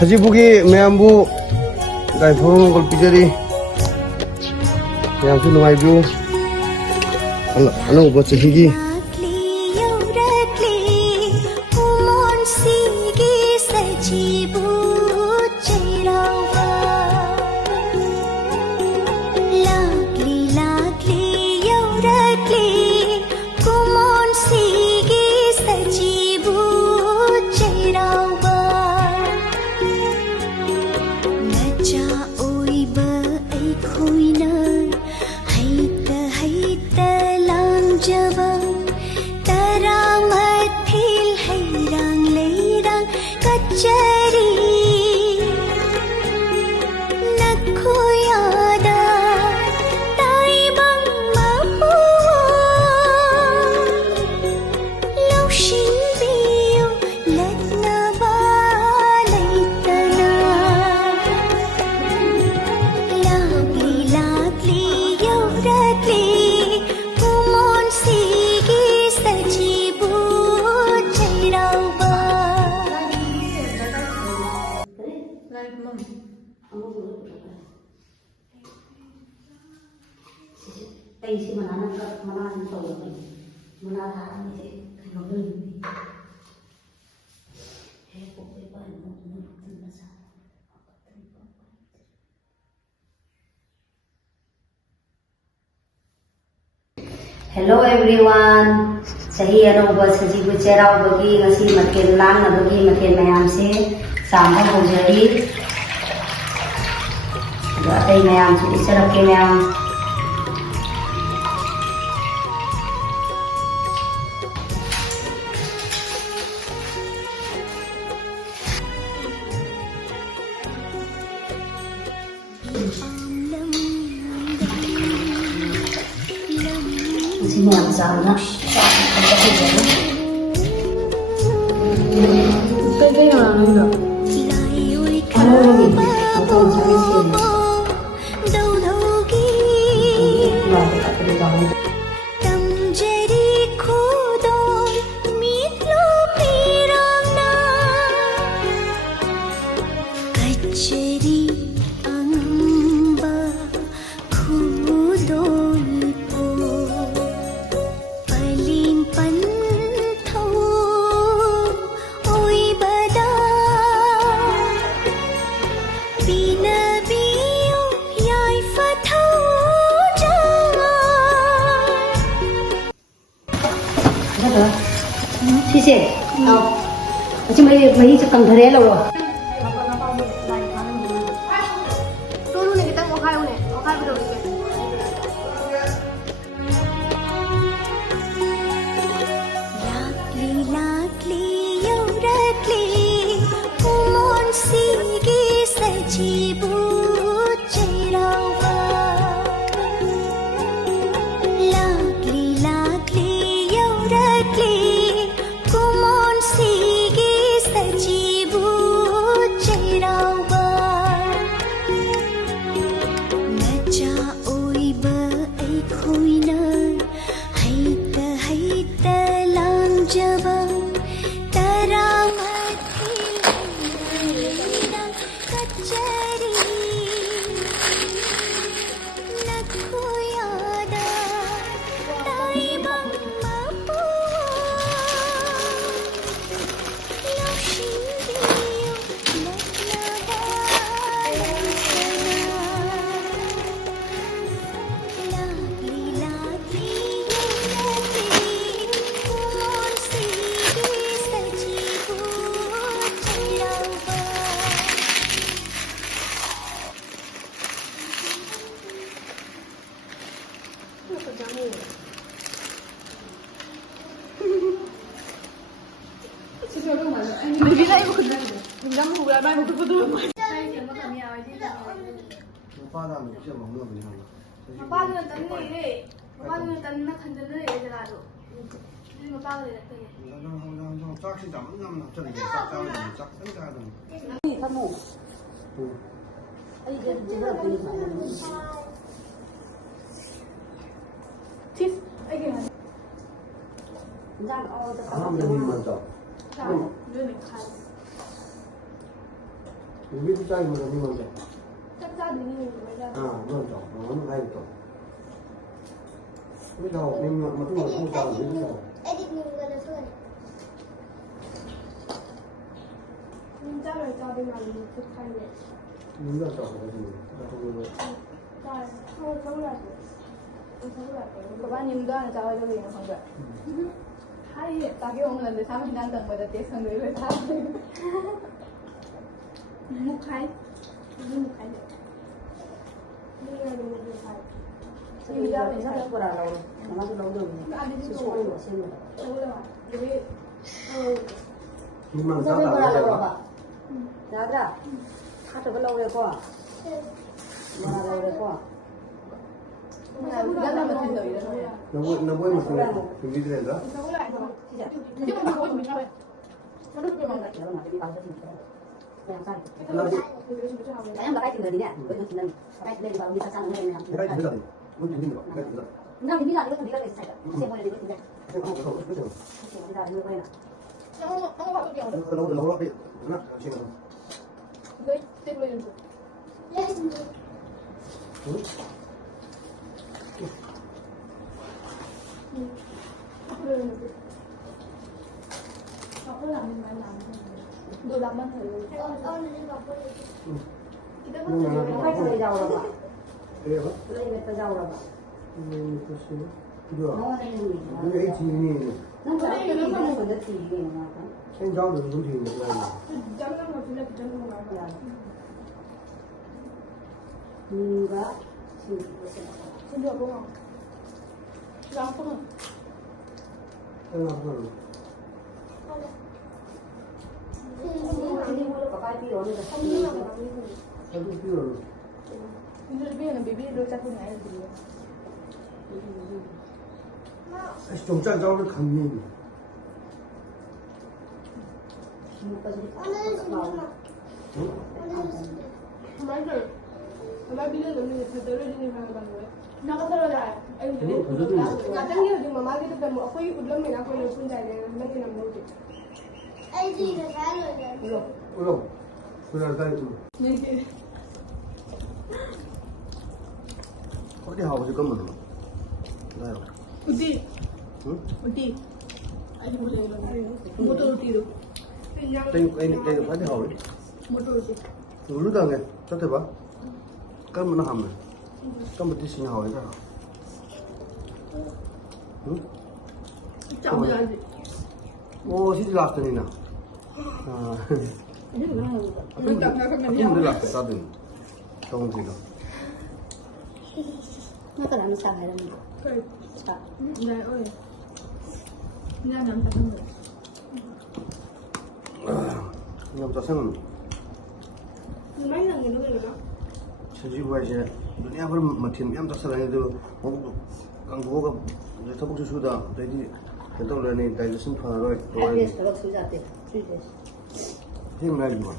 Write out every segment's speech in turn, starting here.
सजीबुगी मैमबू गायफोरम गल पिजरी मैमसु नुंगाइबु अनौबा चहिगी Tây mana mana tàu mình mana thả như thế nó đơn thế cũng cái bài một thân là sao Hello everyone sahi anova sajibu cherau bagi ngasi makin lang na bagi makin mayam se sampai hojari ada tay mayam se isarap ke mayam sini yang sana cái nào nữa đâu chị chị chứ mấy cho cầm thế lâu rồi Mapagod ang tanong eh. Mapagod ang tanong na kandala eh. Jalado. Hindi mapagod ang tanong eh. kamu ay jangan pilih mana Chief, ay gimana? jangan all the Alam na naman to. Doon nagkal. 우리도 짜이 먹는 건데. 짭짤 누르는 거 말이야. 아, 그렇죠. 너무 다행이죠. 우리가 뭐 무슨 거 하고 짜는 거죠? 에릭 누구가 소리. 짭을 짜면 급하게. 누가 짜고 그러지? 그거 짤. 서울할 때. 서울할 때. ကဘာညင်တော့ကြောက်ရလို့ရအောင်ဆိုဟာရီတာပြောင်းနေတယ်ဆာမင်းတန်တန်မတဲ့တေဆန်တွေပဲထားတယ် 무카이. 무카이. 무카이. 무카이. ဒီကြောင့်လည်းဆက်ပေါ်လာတော့မမတို့လုံးတော့ဘူး 아니 ဆူ 지금 ဆူလို့ဆင်းလို့ 올라와. 여기 이만 ဆက်ပေါ်လာ 싸다. တော့ပါဒါကြခါတော့လောက်ရဲကွာမနာလောက်ရဲကွာ ရတာမသိတော့ရတော့ 너무 무슨 준비되는가? 올라와서 ကြည့်ကြ 이거 뭐 좀. 저 မတို့ပြန်လာကြတော့မတည်ပါစေချင်တယ်ပြန်စား 이거 좀 하고. တယ်အဲ့မှာတိုက်တယ်ဒီနေ့ဘယ်လိုသင်လဲတိုက်တယ်ဘာလို့ဆက်စားနေလဲ 해가 되다. 뭐 되는 거? 해가 되다. နာဒီလာလေးကဒီကလေးဆိုင်တယ်ဆေးပေါ်လေးဒီကလေး 그렇죠. 그렇죠. ဆေးပေါ်လေးဒီကလေး 너무 바쁘게 하고. 너무 하나 지금. 이거 떼고 있는 거. 응? 앞으로 있는 거. 앞으로 안 되는 말은 안 되는 너 나만 더 기다려.ဖိုက်တယ်ကြောက်တော့ပါ 그래요? လေးပဲကြောက်တော့ပါ 글쎄. 그래요. ဘောနေနေ 이게 지인이 နော်ဒါလည်းဒီမှာဆိုတဲ့တီးနေမှာပါ 생장도 무슨 지인이 거야. 짜는 거 줄래 비자는 거 말고. 누가 신기했어 진짜 뭐야? 나 아프다. 생각은 그리고 가까이 오는 거 저도 비율 근데 비는 비비로 잡고 나야 돼. 다시 좀 짜자고 강민. 말들. 말 빌려 놓는 게 떨어지는 방을 가는 거야. 나가 떨어져요. 나 당겨가지고 막 말기도 때문에 거의 울렁이나 거의 혼자 이래. 맨날 먹지. 에릭이 잘해. 그럼 그날 달 이렇게. 어디 하고 잠깐만. 나요. 어디? 응? 어디? 아니 몰라 이거. 모tor 어디로? 그냥 땡 빨리 하고. 모tor 어디? 누르다네. 저때 봐. 그러면 하면. 그러면 대신 하고 이제. 응? 짱 알지? 오, 시지 라스트니나. 아. 근데 라스트 다든. 동지가. 나가 나는 사가야 돼 그래. 자 네, 어이. 그냥 남자 한 거. 남자 생은 많이 남는 거 그러나? 천지부가 이제 누냐 그럼 마팀 얌다 살아내도 뭐 강국어가 이제 터벅지 수다 되지 괜찮으려니 다이도 심판하러 팔데스 더 수자대 3데스 힘을 해주고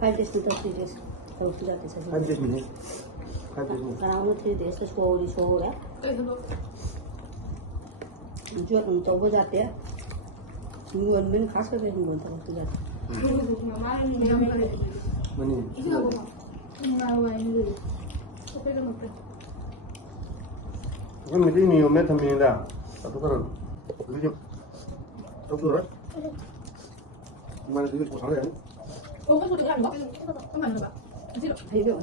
팔데스 더 3데스 더 수자대 사실 하이데스면 해 하이데스면 사람은 3데스 소리 소라 그래서 너 이제 또 보자대 이거는 가서 되는 건다 수자대 그리고 그냥 말은 내가 말해. 뭐니 이거 봐. 정말 와 있는 거. 소피가 먹게. 그럼 이제 요 메타민이다 똑같은 그게 똑같더라 정말 되게 고상해 그 소리가 아닌가? 한번 해봐. 싫어. 이거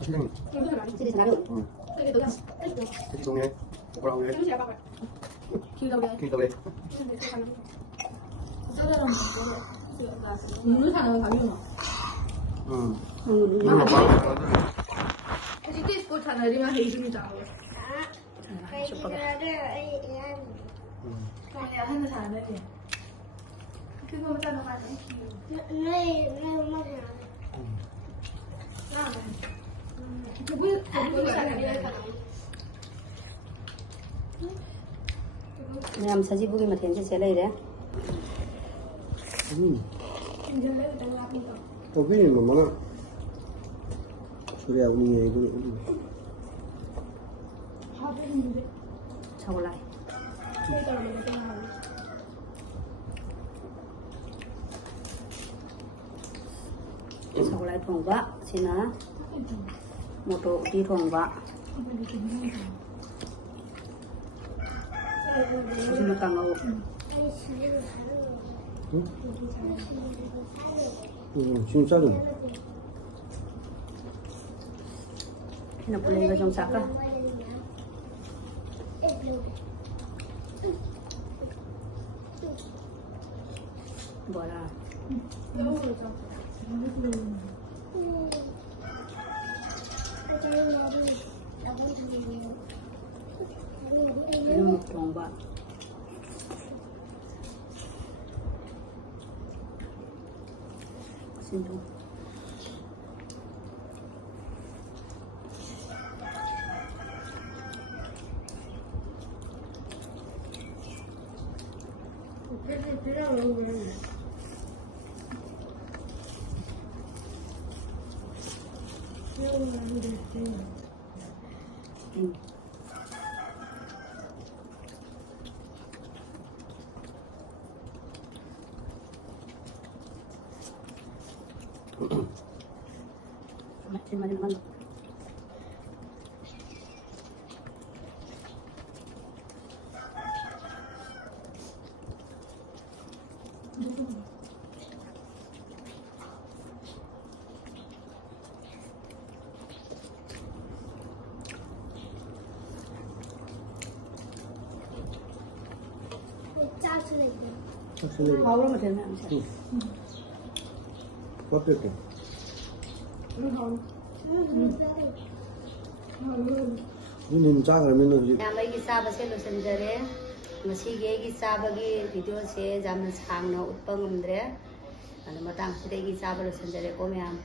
시장이 이거 소리 아니지? 지리 나도 응 이게 너야. 해줘. 특히 동네 뭐라고 해 잠시 해봐. 길다 그래. 길다래 눈을 사는 가격은 응 응 이거 봐 혹시 디스코 차라리만 해줍니다. 내가 하는 사람 해. 그거 짜는 거 아니야? 그분 사람이 ꯌꯥꯝ ꯁꯖꯤꯕꯨꯒꯤ ꯃꯊꯦꯜꯁꯦ ꯁꯦ ꯂꯩꯔꯦ 인절레 내가 합니다. 거기 뭐나 소리야 우리 이거 밥은 저걸라 저기다가 먹는 거 하고. 저걸라 thongba sina moto uti thongba sina kangau 지금 짜증. sina pulai ga jong saka bora ini thongba sindu Macam mana? Mau macam mana? What do you think? 님 짜그러면은 ꯌꯥꯝꯕꯒꯤ ꯆꯥꯕꯁꯦ ꯂꯣꯏꯁꯤꯟꯖꯔꯦ ꯉꯁꯤꯒꯤ ꯑꯩꯒꯤ ꯆꯥꯕꯒꯤ ꯚꯤꯗꯤꯑꯣꯁꯦ ꯌꯥꯝꯅ ꯁꯥꯡꯅ ꯎꯠꯄ ꯉꯝꯗ꯭ꯔꯦ ꯑꯗꯨ ꯃꯇꯥꯡꯁꯤꯗ ꯑꯩꯒꯤ ꯆꯥꯕ ꯂꯣꯏꯁꯤꯟꯖꯔꯦꯀꯣ ꯃꯌꯥꯝ